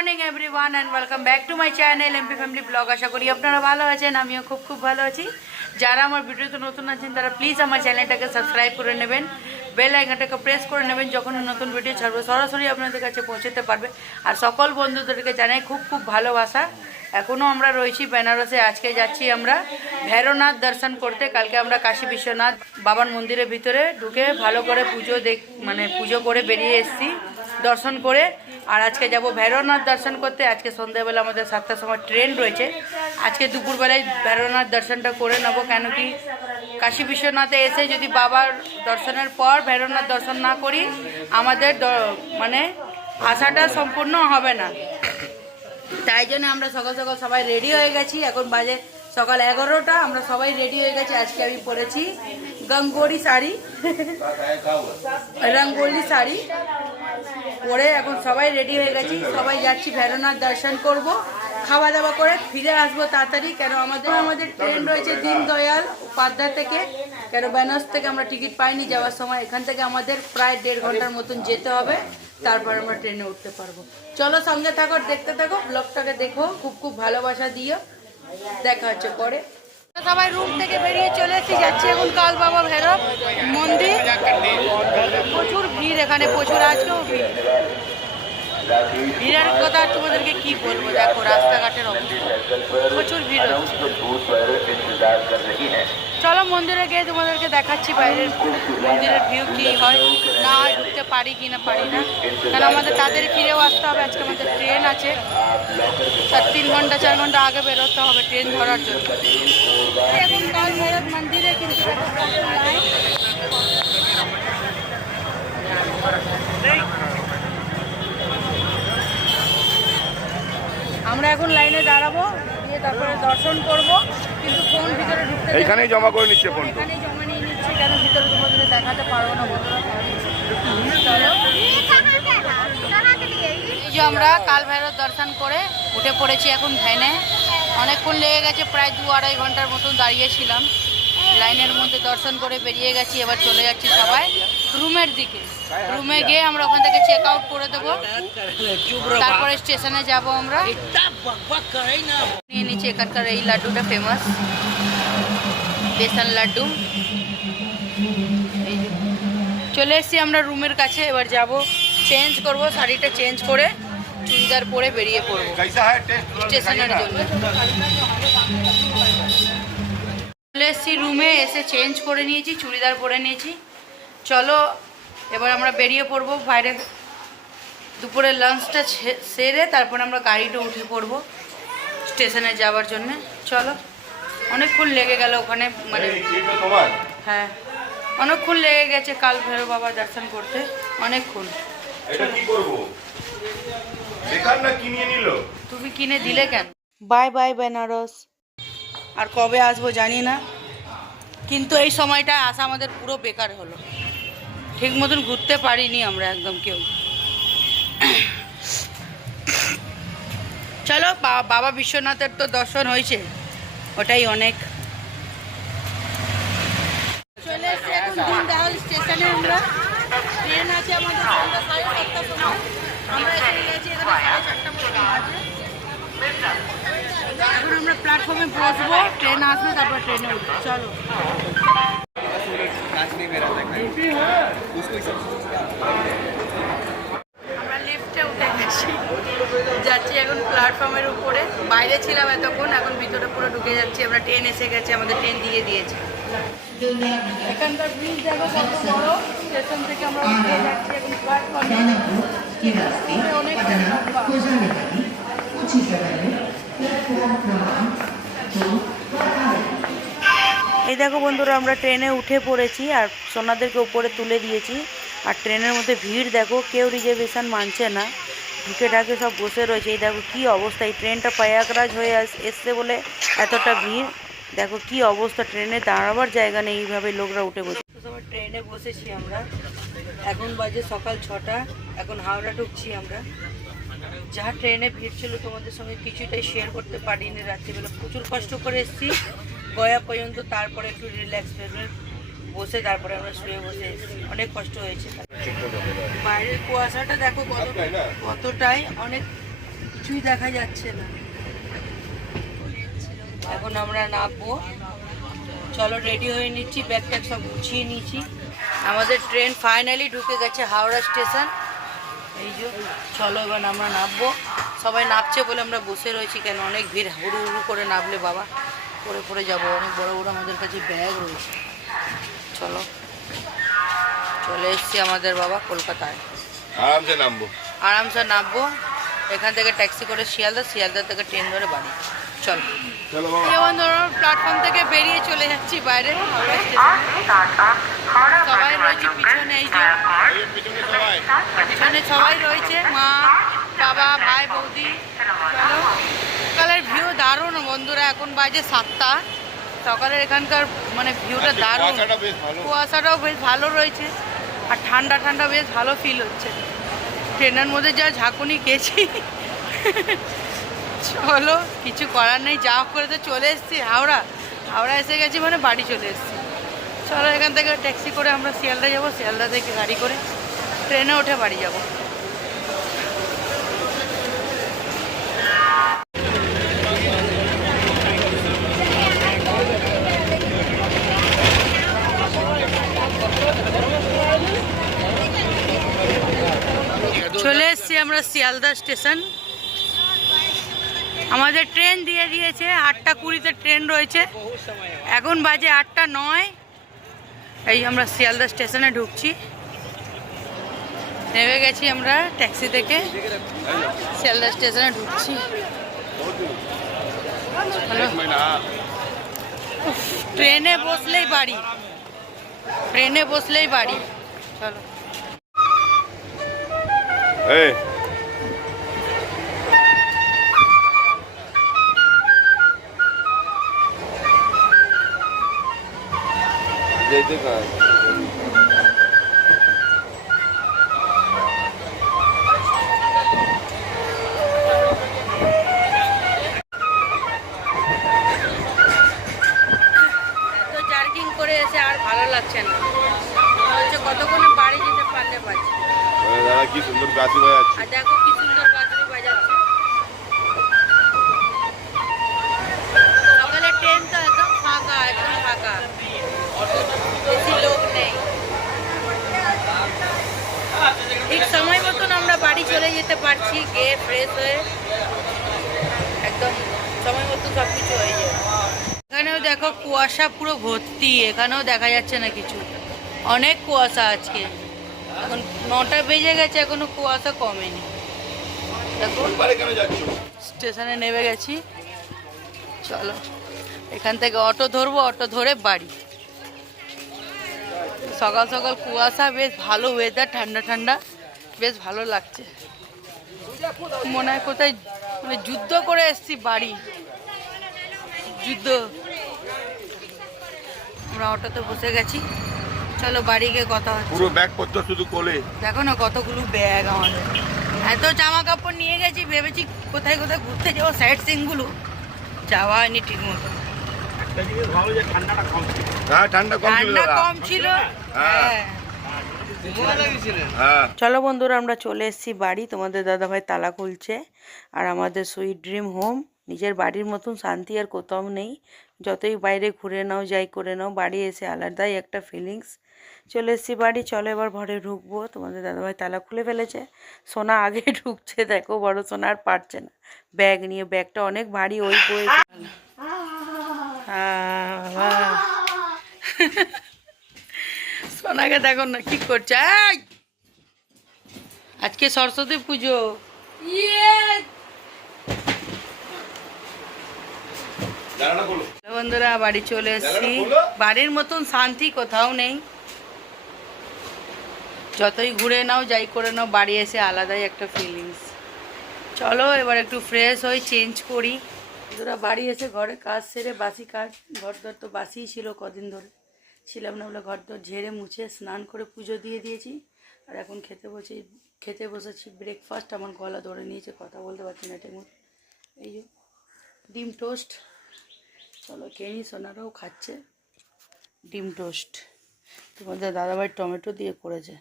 Morning everyone and welcome back to my channel MP family blog আশা করি আপনারা ভালো আছেন, আমিও খুব খুব ভালো আছি। যারা আমার ভিডিওতে নতুন আছেন, তারা প্লিজ আমার চ্যানেলটাকে সাবস্ক্রাইব করে নেবেন। বেল আইকনটাকে প্রেস করে নেবেন, যখন নতুন ভিডিও ছাড়বো, সরাসরি আপনাদের কাছে পৌঁছতে পারবে। আর সকল বন্ধুদেরকে জানাই খুব খুব ভালোবাসা। এখনও আমরা রয়েছি বেনারসে, আজকে যাচ্ছি আমরা ভৈরবনাথ দর্শন করতে। কালকে আমরা কাশী বিশ্বনাথ বাবার মন্দিরের ভিতরে ঢুকে ভালো করে পুজো দেখ মানে পুজো করে বেরিয়ে এসেছি। দর্শন করে। আর আজকে যাব ভৈরবনাথ দর্শন করতে। আজকে সন্ধ্যাবেলা আমাদের সাতটার সময় ট্রেন রয়েছে। আজকে দুপুরবেলায় ভৈরবনাথ দর্শনটা করে নেব কেন কি কাশী বিশ্বনাথে এসে যদি বাবার দর্শনের পর ভৈরবনাথ দর্শন না করি আমাদের মানে আশাটা সম্পূর্ণ হবে না। তাই জন্য আমরা সকাল সকাল সবাই রেডি হয়ে গেছি। এখন বাজে সকাল এগারোটা। আমরা সবাই রেডি হয়ে গেছি। আজকে আমি পরেছি গঙ্গোরি শাড়ি রঙ্গোলি শাড়ি। পরে এখন সবাই রেডি হয়ে গেছি। সবাই যাচ্ছি ভেরোনাথ দর্শন করব। খাওয়া দাওয়া করে ফিরে আসব তাড়াতাড়ি, কেন আমাদের আমাদের ট্রেন রয়েছে দীনদয়াল উপাধ্যায় থেকে। কেন বেনারস থেকে আমরা টিকিট পাইনি, যাওয়ার সময় এখান থেকে আমাদের প্রায় দেড় ঘণ্টার মতন যেতে হবে। তারপর আমরা ট্রেনে উঠতে পারব। চলো সঙ্গে থাকো, দেখতে থাকো ব্লগটাকে দেখো, খুব খুব ভালোবাসা দিও। দেখা হচ্ছে পরে। সবাই রুম থেকে বেরিয়ে চলে এসেছি, যাচ্ছি এখন কাল বাবা ভৈরব মন্দির। প্রচুর ভিড় এখানে, প্রচুর আজকেও ভিড়। ভিড়ের কথা, তোমাদেরকে কি বলব? দেখো, রাস্তাঘাটের প্রচুর ভিড় চলো মন্দিরে গিয়ে তোমাদেরকে দেখাচ্ছি বাইরের মন্দিরের ভিউ কি হয়। না হয় ঢুকতে পারি কি না পারি না। কারণ আমাদের তাদের ফিরেও আসতে হবে। আজকে আমাদের ট্রেন আছে। তিন ঘণ্টা, চার ঘণ্টা আগে বেরোতে হবে ট্রেন ধরার জন্য। মন্দিরে কিন্তু লাইন আমরা এখন লাইনে দাঁড়াবো দিয়ে তারপরে দর্শন করব। কিন্তু ফোন ভিতরে ঢুকতে এইখানেই জমা করে নিচ্ছে ফোনটা এখানেই জমা নিয়ে নিচ্ছে কেন ভিতরে তোমাদের দেখাতে পারব না এই যে আমরা কাল ভৈরব দর্শন করে উঠে পড়েছি এখন ভ্যানে। অনেকক্ষণ লেগে গেছে প্রায় দু আড়াই ঘণ্টার মতন দাঁড়িয়েছিলাম। লাইনের মধ্যে দর্শন করে বেরিয়ে গেছি এবার চলে যাচ্ছি সবাই। রুমের দিকে। রুমে গিয়ে আমরা ওখান থেকে চেক আউট করে দেবো। তারপরে স্টেশনে যাব আমরা। নিয়ে নিচ্ছি এখানকার এই লাড্ডুটা ফেমাস বেসন লাড্ডু। চলে এসছি আমরা রুমের কাছে। এবার যাব। চেঞ্জ করব শাড়িটা চেঞ্জ করে চুড়িদার পরে বেরিয়ে পড়ব। স্টেশনের জন্য চলে এসছি রুমে। এসে চেঞ্জ করে নিয়েছি চুড়িদার পরে নিয়েছি। চলো এবার আমরা বেরিয়ে পড়ব। বাইরে দুপুরের লাঞ্চটা সেরে তারপরে আমরা গাড়িটা উঠে পড়ব স্টেশনে যাওয়ার জন্য। চলো অনেকক্ষণ লেগে গেল ওখানে মানে হ্যাঁ অনেকক্ষণ লেগে গেছে কাল ভৈরব বাবা দর্শন করতে অনেকক্ষণ। তুমি কিনে দিলে কেন? Bye bye Benaras. আর কবে আসব জানি না কিন্তু এই সময়টা আসা আমাদের পুরো বেকার হলো। ঠিক মতন ঘুরতে পারিনি আমরা একদম কেউ। চলো বাবা বিশ্বনাথের তো দর্শন হয়েছে। ওটাই অনেক। স্টেশনে আমরা। ট্রেন আমরা প্ল্যাটফর্মে বসবো, ট্রেন আসবে, তারপর ট্রেনে উঠবো। চলো। আমরা লিফটে উঠে গেছি যাচ্ছি এখন প্ল্যাটফর্মের উপরে বাইরে ছিলাম এতক্ষণ এখন ভিতরে পুরো ঢুকে যাচ্ছি আমরা ট্রেন এসে গেছে আমাদের ট্রেন দিয়ে দিয়েছে এখানকার ব্রিজ দেখো কত বড় স্টেশন থেকে আমরা উঠে যাচ্ছি এখন প্ল্যাটফর্মে के रास्ते অনেক पटना লম্বা। এই দেখো বন্ধুরা, আমরা ট্রেনে উঠে পড়েছি আর সোনাদেরকে উপরে তুলে দিয়েছি। আর ট্রেনের মধ্যে ভিড় দেখো, কেউ রিজার্ভেশন মানছে না। ঢুকে ঢাকে সব বসে রয়েছে। এই দেখো কি অবস্থা, এই ট্রেনটা প্রয়াগরাজ হয়ে এসছে বলে এতটা ভিড়। দেখো কি অবস্থা, ট্রেনে দাঁড়াবার জায়গা নেই, এইভাবে লোকরা উঠে বসে। সবাই ট্রেনে বসেছি আমরা। এখন বাজে সকাল ছটা, এখন হাওড়া ঢুকছি আমরা। যা ট্রেনে ভিড় ছিল তোমাদের সঙ্গে কিছুটাই শেয়ার করতে পারিনি। রাত্রিবেলা প্রচুর কষ্ট করে এসেছি। গয়া পর্যন্ত, তারপরে একটু রিল্যাক্স ভেবে বসে, তারপরে আমরা শুয়ে বসে অনেক কষ্ট হয়েছে। বাইরের কুয়াশাটা দেখো কত কতটাই অনেক কিছুই দেখা যাচ্ছে না। এখন আমরা নামবো। চলো রেডি হয়ে নিচ্ছি ব্যাগ ট্যাগ সব গুছিয়ে নিয়েছি। আমাদের ট্রেন ফাইনালি ঢুকে গেছে হাওড়া স্টেশন এই যে, চলো, এবার আমরা নামবো। সবাই নামছে বলে আমরা বসে রয়েছি কেন? অনেক ভিড় হুড়ু হুড়ু করে নামলে বাবা। পরে পরে যাব। অনেক বড় বড় আমাদের কাছে ব্যাগ রয়েছে। চলো। চলে এসছি আমাদের বাবা কলকাতায়। আরামসে নামবো। আরামসে নামবো। এখান থেকে ট্যাক্সি করে শিয়ালদা শিয়ালদা থেকে ট্রেন ধরে বাড়ি। চল। যেমন ধরো প্ল্যাটফর্ম থেকে বেরিয়ে চলে যাচ্ছি বাইরে। সবাই রয়েছে পিছনে এই যে পিছনে সবাই রয়েছে মা বাবা ভাই বৌদি চলো সকালের ভিউ দারুণ বন্ধুরা এখন বাজে সাতটা। সকালের এখানকার মানে ভিউটা দারুণ। বেশ ভালো। কুয়াশাটাও বেশ ভালো রয়েছে। আর ঠান্ডা ঠান্ডা বেশ ভালো ফিল হচ্ছে। ট্রেনের মধ্যে যা ঝাঁকুনি গেছি চলো কিছু করার নেই। যা করে তো চলে এসেছি হাওড়া। হাওড়া এসে গেছি মানে বাড়ি চলে এসেছি। চলো এখান থেকে ট্যাক্সি করে আমরা শিয়ালদা যাব। শিয়ালদা থেকে গাড়ি করে ট্রেনে উঠে বাড়ি যাব চলে এসেছি আমরা শিয়ালদা স্টেশন। আমাদের ট্রেন দিয়ে দিয়েছে, আটটা কুড়িতে ট্রেন রয়েছে। এখন বাজে আটটা নয়। এই আমরা শিয়ালদা স্টেশনে ঢুকছি। নেমে গেছি আমরা ট্যাক্সি থেকে। শিয়ালদা স্টেশনে ঢুকছি। ট্রেনে বসলেই বাড়ি। ট্রেনে বসলেই বাড়ি। চলো। এই যেতে কাজ দেখো কুয়াশা পুরো ভর্তি। এখানেও দেখা যাচ্ছে না কিছু। অনেক কুয়াশা আজকে। এখন নটা বেজে গেছে এখনও কুয়াশা কমেনি। স্টেশনে নেমে গেছি। চলো এখান থেকে অটো ধরবো অটো ধরে বাড়ি। সকাল সকাল কুয়াশা বেশ ভালো ওয়েদার ঠান্ডা ঠান্ডা বেশ ভালো লাগছে। মনে হয় কোথায় মানে যুদ্ধ করে এসছি বাড়ি। যুদ্ধ। আমরা অটোতে বসে গেছি। চলো বাড়ি গিয়ে কথা হচ্ছে। পুরো ব্যাগপত্র শুধু কোলে। দেখো না কতগুলো ব্যাগ আমাদের। এত জামা কাপড় নিয়ে গেছি ভেবেছি কোথায় কোথায় ঘুরতে যাব সাইড সিনগুলো যাওয়া হয়নি ঠিক মতো। হ্যাঁ ঠান্ডা কম ছিল ঠান্ডা কম ছিল হ্যাঁ। হ্যাঁ। হ্যাঁ। চলো বন্ধুরা আমরা চলে এসেছি বাড়ি। তোমাদের দাদাভাই তালা খুলছে আর আমাদের সুইট ড্রিম হোম নিজের বাড়ির মতন শান্তি আর কোথাও নেই। যতই বাইরে ঘুরে নাও যাই করে নাও বাড়ি এসে আলাদাই একটা ফিলিংস চলে এসেছি বাড়ি। চলো এবার ঘরে ঢুকবো। তোমাদের দাদাভাই তালা খুলে ফেলেছে। সোনা আগে ঢুকছে দেখো বড় সোনা আর পারছে না। ব্যাগ নিয়ে ব্যাগটা অনেক ভারী ওই বয়ে সোনাকে দেখো না কি করছে! আজকে সরস্বতী পুজো। জানালা খোলো হ্যালো বন্ধুরা বাড়ি চলে এসেছি। বাড়ির মতন শান্তি কোথাও নেই। যতই ঘুরে নাও যাই করে নাও বাড়ি এসে আলাদাই একটা ফিলিংস চলো এবার একটু ফ্রেশ হই চেঞ্জ করি। বন্ধুরা বাড়ি এসে ঘরে কাজ সেরে বাসি কাজ। ঘর দর তো বাসিই ছিল কদিন ধরে। ছিলাম না বলে ঘর দর ঝেড়ে মুছে স্নান করে পুজো দিয়ে দিয়েছি। আর এখন খেতে বসে খেতে বসেছি। ব্রেকফাস্ট আমার গলা ধরে নিয়েছে কথা বলতে পারছি না ঠিক এই যে ডিম টোস্ট চলো খেয়ে সোনারাও খাচ্ছে ডিম টোস্ট। তোমাদের দাদাভাই টমেটো দিয়ে করেছে।